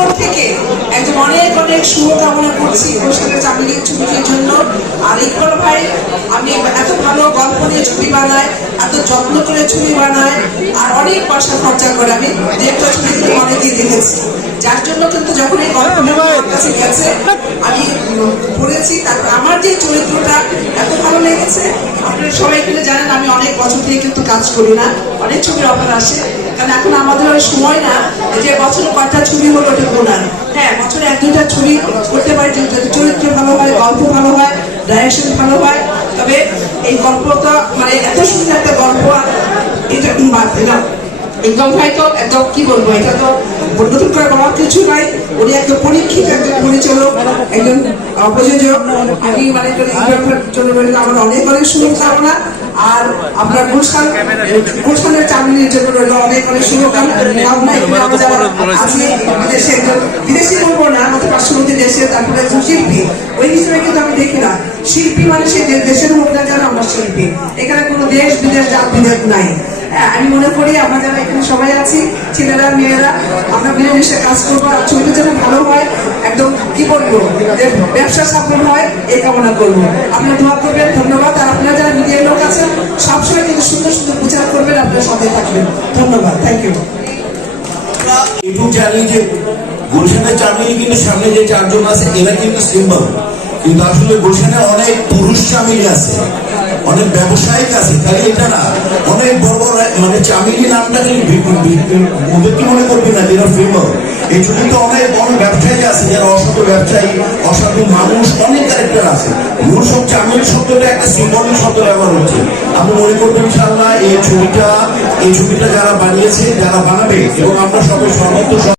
অন্তর থেকে একদম অনেক অনেক শুভকামনা করছি গুলশানের চামেলির ছবিটির জন্য। আর ইকবাল ভাই, আমি এত ভালো গল্প নিয়ে ছবি বানায়, এত যত্ন করে ছবি বানায়, আর অনেক পয়সা খরচা করে। আমি একটা ছবি কিন্তু অনেকেই দেখেছি, যার জন্য কিন্তু যখন এই গল্পটা আমার কাছে গেছে আমি পড়েছি, তারপর আমার যে চরিত্রটা এত ভালো লেগেছে। আপনারা সবাই কিন্তু জানেন আমি অনেক বছর থেকে কিন্তু কাজ করি না, অনেক ছবির অফার আসে, কারণ এখন আমাদের ওই সময় না যে বছরে কয়টা ছবি হলো ওটা গোনার। হ্যাঁ, বছরে 1-2টা ছবি করতে পারি যদি চরিত্র ভালো হয়, গল্প ভালো হয়, ডাইরেকশন ভালো হয়। তবে এই গল্পটা মানে এত সুন্দর একটা গল্প, এটা একদম ভাই তো একদম কি বলবো, এটা তো নতুন করে বলার কিছু নাই। উনি একদম পরীক্ষিত একজন পরিচালক, একজন প্রযোজক। আমি মানে জন্য আমার অনেক অনেক শুভকামনা। আর আপনার গুলশানের চামেলির জন্য রইল অনেক অনেক শুভকামনা। আছি বিদেশে, একজন বিদেশি বলবো না, আমাদের পার্শ্ববর্তী দেশে, তারপরে একজন শিল্পী ওই হিসেবে কিন্তু আমি দেখি না। শিল্পী মানে সে দেশের হোক না যেন আমরা শিল্পী, এখানে কোনো দেশ বিদেশ জাত বিভেদ নাই। আমি মনে করি আমরা যারা এখানে সবাই আছি, ছেলেরা মেয়েরা, আমরা মিলেমিশে কাজ করবো, আর ছবিটা যেন ভালো হয়, একদম কি বলবো যে ব্যবসা সফল হয় এই কামনা করবো। আপনারা দোয়া করবেন, ধন্যবাদ। আর আপনারা যারা মিডিয়ার লোক আছেন সবসময় কিন্তু সুন্দর সুন্দর প্রচার করবেন, আপনার সাথে থাকবেন। ধন্যবাদ, থ্যাংক ইউ। এটুকু জানি যে গুলশানের চামেলি কিন্তু সামনে যে 4 জন আছে এরা কিন্তু সিম্বল, কিন্তু আসলে গুলশানে অনেক পুরুষ চামেলি আছে, অনেক ব্যবসায়িক আছে, খালি এটা না, অনেক বড় বড় মানে চামেলি নামটা ওদের কি মনে করবি না যারা ফিমেল। এই ছবিতে অনেক বড় ব্যবসায়ী আছে, যারা অসাধু ব্যবসায়ী, অসাধু মানুষ, অনেক ক্যারেক্টার আছে। মূল সব চামেলি শব্দটা একটা সিম্বলিক শব্দ ব্যবহার হচ্ছে। আপনি মনে করবেন ইনশাআল্লাহ এই ছবিটা যারা বানিয়েছে, যারা বানাবে, এবং আমরা সবাই সর্বত্র